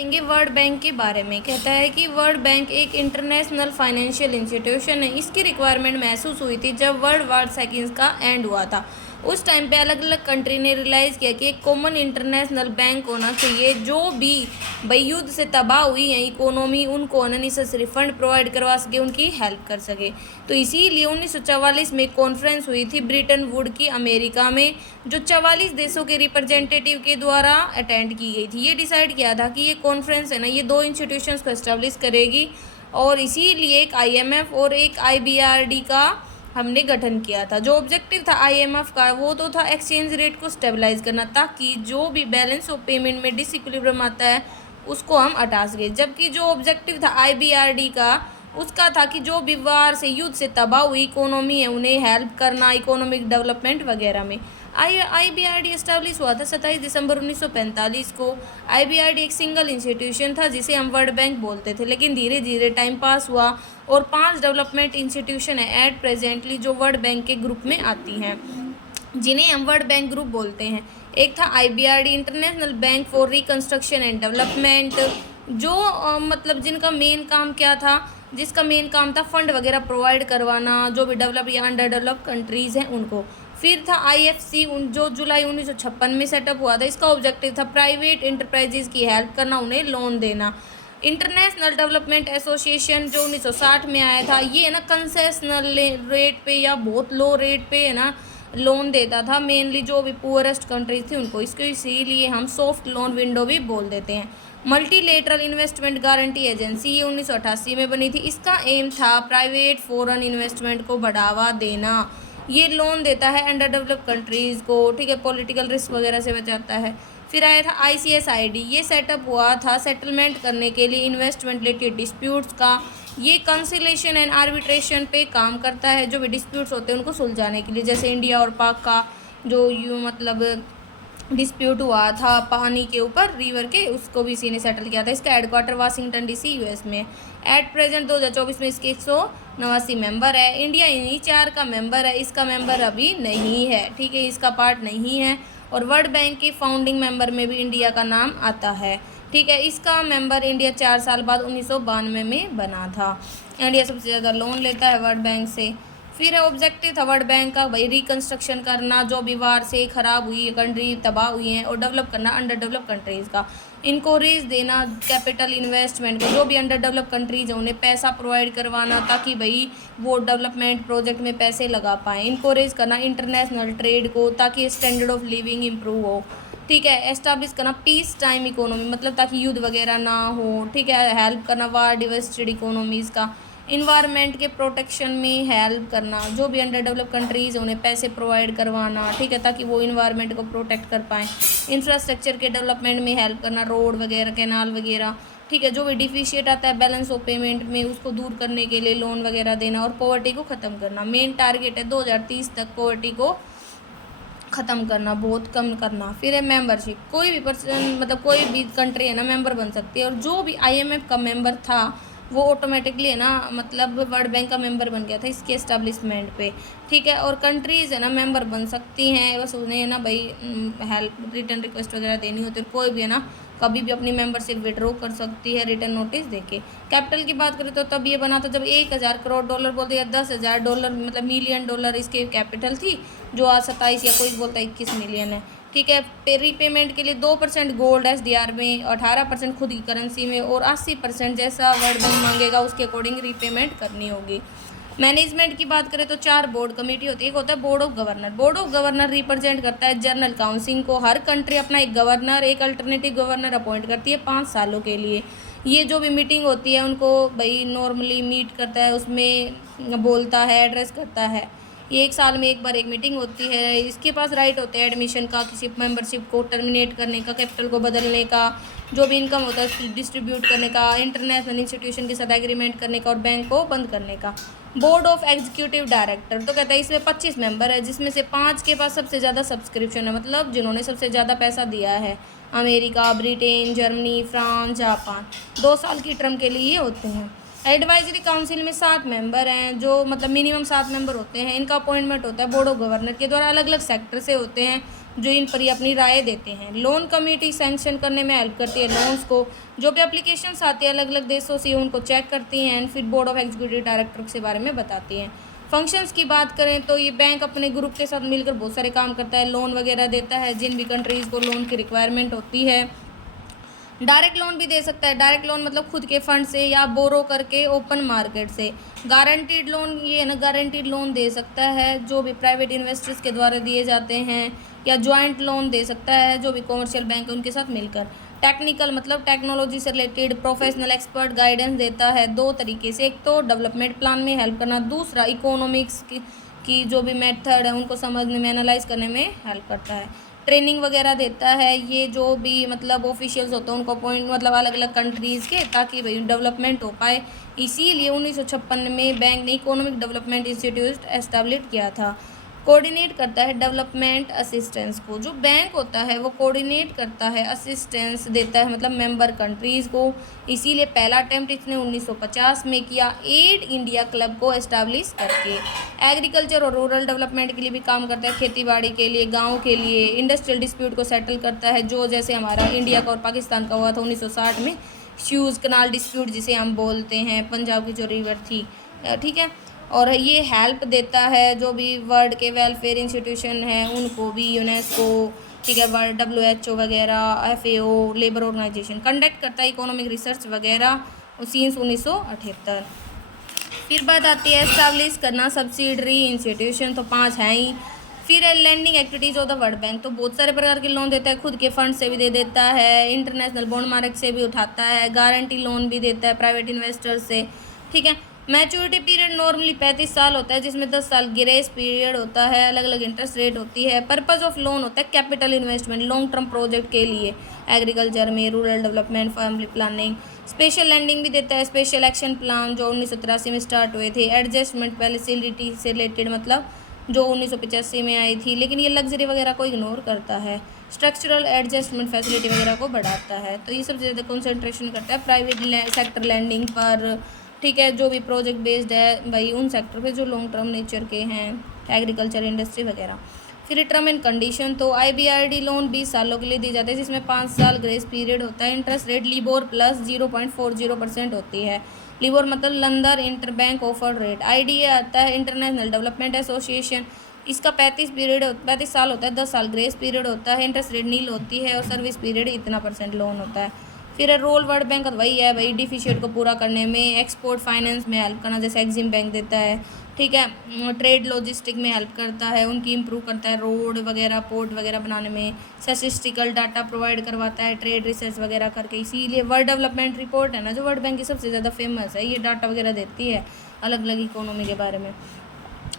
देखेंगे world bank के बारे में। कहता है कि वर्ल्ड बैंक एक इंटरनेशनल फाइनेंशियल इंस्टीट्यूशन है। इसकी रिक्वायरमेंट महसूस हुई थी जब वर्ल्ड वार सेकेंड का एंड हुआ था। उस टाइम पे अलग अलग कंट्री ने रियलाइज़ किया कि एक कॉमन इंटरनेशनल बैंक होना चाहिए जो भी भाई युद्ध से तबाह हुई है इकोनॉमी, उनको अननेसेसरी फंड प्रोवाइड करवा सके, उनकी हेल्प कर सके। तो इसीलिए 1944 में कॉन्फ्रेंस हुई थी ब्रिटेन वुड की अमेरिका में, जो 44 देशों के रिप्रेजेंटेटिव के द्वारा अटेंड की गई थी। ये डिसाइड किया था कि ये कॉन्फ्रेंस है ना, ये दो इंस्टीट्यूशंस को एस्टेब्लिश करेगी और इसीलिए एक IMF और एक IBRD का हमने गठन किया था। जो ऑब्जेक्टिव था IMF का वो तो था एक्सचेंज रेट को स्टेबलाइज करना, ताकि जो भी बैलेंस ऑफ पेमेंट में डिसइक्विलिब्रियम आता है उसको हम हटा सके। जबकि जो ऑब्जेक्टिव था IBRD का उसका था कि जो भी वार से युद्ध से तबाह हुई इकोनॉमी है उन्हें हेल्प करना, इकोनॉमिक डेवलपमेंट वगैरह में। IBRD एस्टेब्लिश हुआ था 27 दिसंबर 1945 को। IBRD एक सिंगल इंस्टीट्यूशन था जिसे हम वर्ल्ड बैंक बोलते थे, लेकिन धीरे धीरे टाइम पास हुआ और 5 डेवलपमेंट इंस्टीट्यूशन है एट प्रेजेंटली जो वर्ल्ड बैंक के ग्रुप में आती हैं, जिन्हें हम वर्ल्ड बैंक ग्रुप बोलते हैं। एक था IBRD international bank for reconstruction and development, जो मतलब जिनका मेन काम क्या था, जिसका मेन काम था फंड वगैरह प्रोवाइड करवाना जो भी डेवलप या अंडर डेवलप कंट्रीज़ हैं उनको। फिर था IFC जो जुलाई 1956 में सेटअप हुआ था। इसका ऑब्जेक्टिव था प्राइवेट इंटरप्राइजेज की हेल्प करना, उन्हें लोन देना। इंटरनेशनल डेवलपमेंट एसोसिएशन जो 1960 में आया था, ये है ना कंसेशनल रेट पे या बहुत लो रेट पे है ना लोन देता था, मेनली जो भी पुअरेस्ट कंट्रीज थी उनको। इसको इसीलिए हम सॉफ्ट लोन विंडो भी बोल देते हैं। मल्टीलेटरल इन्वेस्टमेंट गारंटी एजेंसी ये 1988 में बनी थी। इसका एम था प्राइवेट फॉरेन इन्वेस्टमेंट को बढ़ावा देना। ये लोन देता है अंडर डेवलप कंट्रीज़ को, ठीक है, पॉलिटिकल रिस्क वगैरह से बचाता है। फिर आया था ICSID, ये सेटअप हुआ था सेटलमेंट करने के लिए इन्वेस्टमेंट रिलेटेड डिस्प्यूट्स का। ये कंसिलेशन एंड आर्बिट्रेशन पे काम करता है, जो भी डिस्प्यूट्स होते हैं उनको सुलझाने के लिए। जैसे इंडिया और पाक का जो मतलब डिस्प्यूट हुआ था पानी के ऊपर, रिवर के, उसको भी इसी ने सेटल किया था। इसका हेडक्वार्टर वाशिंगटन DC US में। एट प्रेजेंट 2024 में इसके 189 मेंबर है। इंडिया इन्हीं 4 का मेंबर है, इसका मेंबर अभी नहीं है, ठीक है, इसका पार्ट नहीं है। और वर्ल्ड बैंक के फाउंडिंग मेंबर में भी इंडिया का नाम आता है, ठीक है। इसका मेंबर इंडिया 4 साल बाद 1992 में बना था। इंडिया सबसे ज़्यादा लोन लेता है वर्ल्ड बैंक से। फिर ऑब्जेक्टिव था वर्ल्ड बैंक का भाई रिकंस्ट्रक्शन करना, जो भी वार से ख़राब हुई है कंट्री, तबाह हुई हैं, और डेवलप करना अंडर डेवलप कंट्रीज़ का। इनकोरेज देना कैपिटल इन्वेस्टमेंट को, जो भी अंडर डेवलप कंट्रीज हैं उन्हें पैसा प्रोवाइड करवाना ताकि भाई वो डेवलपमेंट प्रोजेक्ट में पैसे लगा पाएँ। इनकोरेज करना इंटरनेशनल ट्रेड को ताकि स्टैंडर्ड ऑफ लिविंग इम्प्रूव हो, ठीक है। एस्टाब्लिश करना पीस टाइम इकोनॉमी, मतलब ताकि युद्ध वगैरह ना हो, ठीक है। हेल्प करना वार डिवेस्टेड इकोनॉमीज़ का। इन्वायरमेंट के प्रोटेक्शन में हेल्प करना, जो भी अंडर डेवलप कंट्रीज़ हैं उन्हें पैसे प्रोवाइड करवाना, ठीक है, ताकि वो इन्वायरमेंट को प्रोटेक्ट कर पाएँ। इंफ्रास्ट्रक्चर के डेवलपमेंट में हेल्प करना, रोड वगैरह, कैनाल वगैरह, ठीक है। जो भी डिफिशिएट आता है बैलेंस ऑफ पेमेंट में उसको दूर करने के लिए लोन वगैरह देना। और पॉवर्टी को ख़त्म करना, मेन टारगेट है 2030 तक पॉवर्टी को ख़त्म करना, बहुत कम करना। फिर है मेंबरशिप, कोई भी पर्सन मतलब कोई भी कंट्री है ना मेंबर बन सकती है। और जो भी IMF का मेंबर था वो ऑटोमेटिकली है ना मतलब वर्ल्ड बैंक का मेंबर बन गया था इसके एस्टेब्लिशमेंट पे, ठीक है। और कंट्रीज़ है ना मेंबर बन सकती हैं, बस उन्हें है ना भाई हेल्प रिटर्न रिक्वेस्ट वगैरह देनी होती है। और कोई भी है ना कभी भी अपनी मेंबरशिप विड्रॉ कर सकती है रिटर्न नोटिस देके। कैपिटल की बात करें तो तब ये बना था जब 1000 करोड़ डॉलर बोलते या 10,000 डॉलर मतलब मिलियन डॉलर इसके कैपिटल थी, जो आज 27 या कोई बोलता है 21 मिलियन है, ठीक है। रीपेमेंट के लिए 2% गोल्ड SDR में, 18% खुद की करेंसी में, और 80% जैसा वर्ल्ड बैंक मांगेगा उसके अकॉर्डिंग रीपेमेंट करनी होगी। मैनेजमेंट की बात करें तो 4 बोर्ड कमेटी होती है। एक होता है board of governor. Board of governor represent करता है जनरल काउंसिल को। हर कंट्री अपना एक गवर्नर, एक अल्टरनेटिव गवर्नर अपॉइंट करती है 5 सालों के लिए। ये जो भी मीटिंग होती है उनको भाई नॉर्मली मीट करता है, उसमें बोलता है, एड्रेस करता है। ये 1 साल में एक बार एक मीटिंग होती है। इसके पास राइट होते हैं एडमिशन का, किसी मेंबरशिप को टर्मिनेट करने का, कैपिटल को बदलने का, जो भी इनकम होता है उसको डिस्ट्रीब्यूट करने का, इंटरनेशनल इंस्टीट्यूशन के साथ एग्रीमेंट करने का, और बैंक को बंद करने का। बोर्ड ऑफ एग्जीक्यूटिव डायरेक्टर तो कहता है इसमें 25 मेंबर है, जिसमें से 5 के पास सबसे ज़्यादा सब्सक्रिप्शन है, मतलब जिन्होंने सबसे ज़्यादा पैसा दिया है। America, Britain, Germany, France, Japan. 2 साल की टर्म के लिए ये होते हैं। एडवाइजरी काउंसिल में 7 मेंबर हैं, जो मतलब मिनिमम 7 मेंबर होते हैं। इनका अपॉइंटमेंट होता है बोर्ड ऑफ गवर्नर के द्वारा, अलग अलग सेक्टर से होते हैं। जो इन पर ही अपनी राय देते हैं। लोन कमेटी सैंक्शन करने में हेल्प करती है लोन्स को। जो भी एप्लीकेशंस आती है अलग अलग देशों से उनको चेक करती हैं एंड फिर बोर्ड ऑफ एग्जीक्यूटिव डायरेक्टर के बारे में बताती हैं। फंक्शंस की बात करें तो ये बैंक अपने ग्रुप के साथ मिलकर बहुत सारे काम करता है, लोन वगैरह देता है जिन भी कंट्रीज़ को लोन की रिक्वायरमेंट होती है। डायरेक्ट लोन भी दे सकता है। डायरेक्ट लोन मतलब खुद के फंड से या बोरो करके ओपन मार्केट से। गारंटीड लोन ये है ना, गारंटीड लोन दे सकता है जो भी प्राइवेट इन्वेस्टर्स के द्वारा दिए जाते हैं, या जॉइंट लोन दे सकता है जो भी कॉमर्शियल बैंक है उनके साथ मिलकर। टेक्निकल मतलब टेक्नोलॉजी से रिलेटेड प्रोफेशनल एक्सपर्ट गाइडेंस देता है दो तरीके से, एक तो डेवलपमेंट प्लान में हेल्प करना, दूसरा इकोनॉमिक्स की जो भी मेथड है उनको समझने में, एनालाइज करने में हेल्प करता है। ट्रेनिंग वगैरह देता है ये जो भी मतलब ऑफिशियल्स होते हैं उनको अपॉइंट मतलब अलग अलग कंट्रीज़ के, ताकि भाई डेवलपमेंट हो पाए। इसीलिए 1956 में बैंक ने इकोनॉमिक डेवलपमेंट इंस्टीट्यूट एस्टैब्लिश किया था। कोऑर्डिनेट करता है डेवलपमेंट असिस्टेंस को। जो बैंक होता है वो कोऑर्डिनेट करता है, असिस्टेंस देता है मतलब मेंबर कंट्रीज़ को। इसीलिए पहला अटेम्प्ट इसने 1950 में किया एड इंडिया क्लब को एस्टैब्लिश करके। एग्रीकल्चर और रूरल डेवलपमेंट के लिए भी काम करता है, खेती बाड़ी के लिए, गाँव के लिए। इंडस्ट्रियल डिस्प्यूट को सेटल करता है, जो जैसे हमारा इंडिया का और पाकिस्तान का हुआ था 1960 में, स्यूज़ कनाल डिस्प्यूट जिसे हम बोलते हैं, पंजाब की जो रिवर थी, ठीक है। और ये हेल्प देता है जो भी वर्ल्ड के वेलफेयर इंस्टीट्यूशन हैं उनको भी, यूनेस्को, ठीक है, वर्ल्ड WHO वगैरह, FAO, लेबर ऑर्गेनाइजेशन कंडक्ट करता है इकोनॉमिक रिसर्च वगैरह सीन्स 1978। फिर बात आती है एस्टैब्लिश करना सब्सिडरी इंस्टीट्यूशन, तो 5 हैं ही। फिर है lending activities of the World Bank, तो बहुत सारे प्रकार के लोन देता है, खुद के फंड से भी दे देता है, इंटरनेशनल बॉन्ड मार्केट से भी उठाता है, गारंटी लोन भी देता है प्राइवेट इन्वेस्टर्स से, ठीक है। मैच्योरिटी पीरियड नॉर्मली 35 साल होता है, जिसमें 10 साल ग्रेस पीरियड होता है, अलग अलग इंटरेस्ट रेट होती है। पर्पज़ ऑफ लोन होता है capital investment, long term project के लिए, एग्रीकल्चर में, rural development, family planning. Special lending भी देता है, स्पेशल एक्शन प्लान जो 1983 में स्टार्ट हुए थे। एडजस्टमेंट फैसिलिटी से रिलेटेड मतलब जो 1985 में आई थी, लेकिन ये लग्जरी वगैरह को इग्नोर करता है। स्ट्रक्चरल एडजस्टमेंट फैसिलिटी वगैरह को बढ़ाता है। तो ये सबसे ज़्यादा कंसंट्रेशन करता है प्राइवेट सेक्टर लैंडिंग पर, ठीक है। जो भी प्रोजेक्ट बेस्ड है भाई उन सेक्टर पे जो लॉन्ग टर्म नेचर के हैं, एग्रीकल्चर, इंडस्ट्री वगैरह। फिर टर्म एंड कंडीशन, तो IBRD लोन 20 सालों के लिए दी जाती है, जिसमें 5 साल ग्रेस पीरियड होता है। इंटरेस्ट रेट लिबोर प्लस 0.40% होती है। लिबोर मतलब London inter bank offer rate. IDA आता है इंटरनेशनल डेवलपमेंट एसोसिएशन, इसका 35 साल होता है, 10 साल ग्रेस पीरियड होता है, इंटरेस्ट रेट नील होती है और सर्विस पीरियड इतना % लोन होता है। फिर रोल वर्ल्ड बैंक का वही है भाई, डिफिशिट को पूरा करने में, एक्सपोर्ट फाइनेंस में हेल्प करना जैसे एग्जिम बैंक देता है, ठीक है। ट्रेड लॉजिस्टिक में हेल्प करता है, उनकी इंप्रूव करता है, रोड वगैरह, पोर्ट वगैरह बनाने में। स्टैटिस्टिकल डाटा प्रोवाइड करवाता है ट्रेड रिसर्च वगैरह करके। इसीलिए वर्ल्ड डेवलपमेंट रिपोर्ट है ना जो वर्ल्ड बैंक की सबसे ज़्यादा फेमस है, ये डाटा वगैरह देती है अलग अलग इकोनॉमी के बारे में।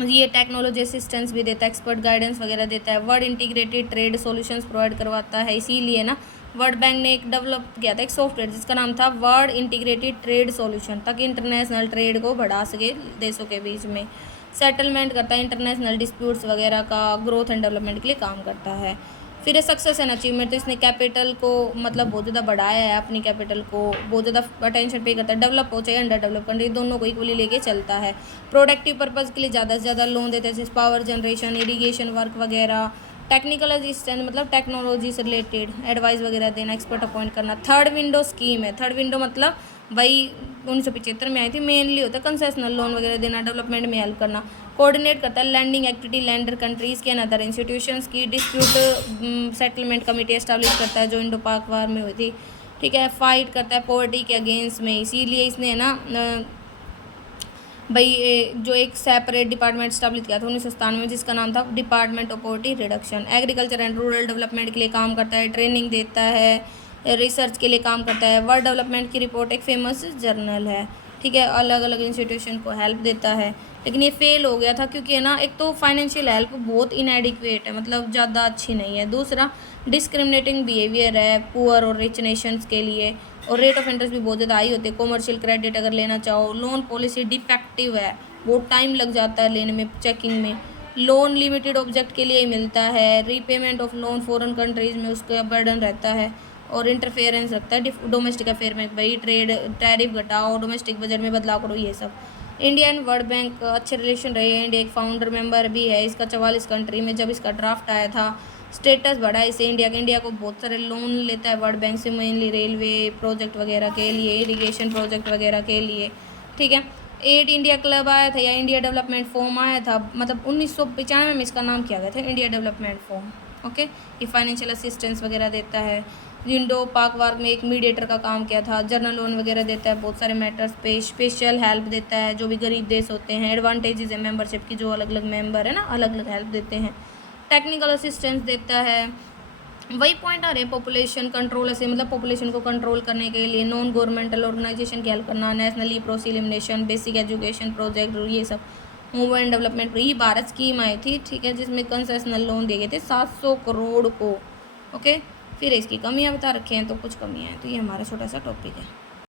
ये टेक्नोलॉजी असिस्टेंस भी देता है, एक्सपर्ट गाइडेंस वगैरह देता है, world integrated trade solutions provide करवाता है। इसीलिए ना वर्ल्ड बैंक ने एक डेवलप किया था एक सॉफ्टवेयर जिसका नाम था वर्ल्ड इंटीग्रेटेड ट्रेड सॉल्यूशन, ताकि इंटरनेशनल ट्रेड को बढ़ा सके देशों के बीच में। सेटलमेंट करता है इंटरनेशनल डिस्प्यूट्स वगैरह का, ग्रोथ एंड डेवलपमेंट के लिए काम करता है। फिर सक्सेस एंड अचीवमेंट, तो इसने कैपिटल को मतलब बहुत ज़्यादा बढ़ाया है, अपनी कैपिटल को बहुत ज़्यादा अटेंशन पे करता है। डेवलप हो चाहे अंडर डेवलप कंट्री, दोनों को इक्वली लेके चलता है। प्रोडक्टिव पर्पज़ के लिए ज़्यादा से ज़्यादा लोन देते हैं, जैसे पावर जनरेशन, इरीगेशन वर्क वगैरह। टेक्निकल असिस्टेंट मतलब टेक्नोलॉजी से रिलेटेड एडवाइस वगैरह देना, एक्सपर्ट अपॉइंट करना। थर्ड विंडो स्कीम है, थर्ड विंडो मतलब वही 1975 में आई थी, मेनली होता है कंसेशनल लोन वगैरह देना, डेवलपमेंट में हेल्प करना। कोऑर्डिनेट करता है लैंडिंग एक्टिविटी लैंडर कंट्रीज़ के एंड अदर इंस्टीट्यूशंस की। डिस्प्यूट सेटलमेंट कमेटी एस्टैब्लिश करता है जो इंडो पाक वार में हुई थी, ठीक है। फाइट करता है पॉवर्टी के अगेंस्ट में, इसीलिए इसने है ना भाई जो एक सेपरेट डिपार्टमेंट स्टैब्लिश किया था 1997 में, जिसका नाम था department of poverty reduction. Agriculture and rural development के लिए काम करता है, ट्रेनिंग देता है, रिसर्च के लिए काम करता है। वर्ल्ड डेवलपमेंट की रिपोर्ट एक फेमस जर्नल है, ठीक है। अलग अलग इंस्टीट्यूशन को हेल्प देता है, लेकिन ये फेल हो गया था क्योंकि है ना एक तो फाइनेंशियल हेल्प बहुत इनएडिक्वेट है, मतलब ज़्यादा अच्छी नहीं है। दूसरा डिस्क्रिमिनेटिंग बिहेवियर है पुअर और रिच नेशंस के लिए, और रेट ऑफ इंटरेस्ट भी बहुत ज़्यादा हाई होती है। कॉमर्शियल क्रेडिट अगर लेना चाहो, लोन पॉलिसी डिफेक्टिव है, बहुत टाइम लग जाता है लेने में, चेकिंग में। लोन लिमिटेड ऑब्जेक्ट के लिए ही मिलता है। Repayment of loan foreign countries में उसका बर्डन रहता है, और इंटरफेरेंस रखता है डोमेस्टिक अफेयर में, भाई ट्रेड टैरिफ घटाओ, डोमेस्टिक बजट में बदलाव करो, ये सब। इंडिया एंड वर्ल्ड बैंक अच्छे रिलेशन रहे हैं। इंडिया एक फाउंडर मेंबर भी है इसका 44 कंट्री में जब इसका ड्राफ्ट आया था। स्टेटस बढ़ा इससे इंडिया को बहुत सारे लोन लेता है वर्ल्ड बैंक से, मेनली रेलवे प्रोजेक्ट वगैरह के लिए, इरिगेशन प्रोजेक्ट वगैरह के लिए, ठीक है। 8 इंडिया क्लब आया था या इंडिया डेवलपमेंट फोरम आया था, मतलब 1995 में इसका नाम किया गया था इंडिया डेवलपमेंट फोरम, ओके। ये फाइनेंशियल असिस्टेंस वगैरह देता है। इंडो पाक वार में एक मीडिएटर का काम किया था। जर्नल लोन वगैरह देता है बहुत सारे मैटर्स पे। स्पेशल हेल्प देता है जो भी गरीब देश होते हैं। एडवांटेजेस है मेंबरशिप की, जो अलग अलग मेंबर है ना अलग अलग हेल्प देते हैं। टेक्निकल असिस्टेंस देता है। वही पॉइंट आ रहे हैं, पॉपुलेशन कंट्रोल ऐसे मतलब पॉपुलेशन को कंट्रोल करने के लिए नॉन गवर्नमेंटल ऑर्गेनाइजेशन की हेल्प करना, national leprosy elimination, basic education project, ये सब वुमेन डेवलपमेंट। ये भारत स्कीम आई थी, ठीक है, जिसमें कंसेशनल लोन दिए गए थे 700 करोड़ को, ओके। फिर इसकी कमियां बता रखे हैं, तो कुछ कमियां हैं, तो ये हमारा छोटा सा टॉपिक है।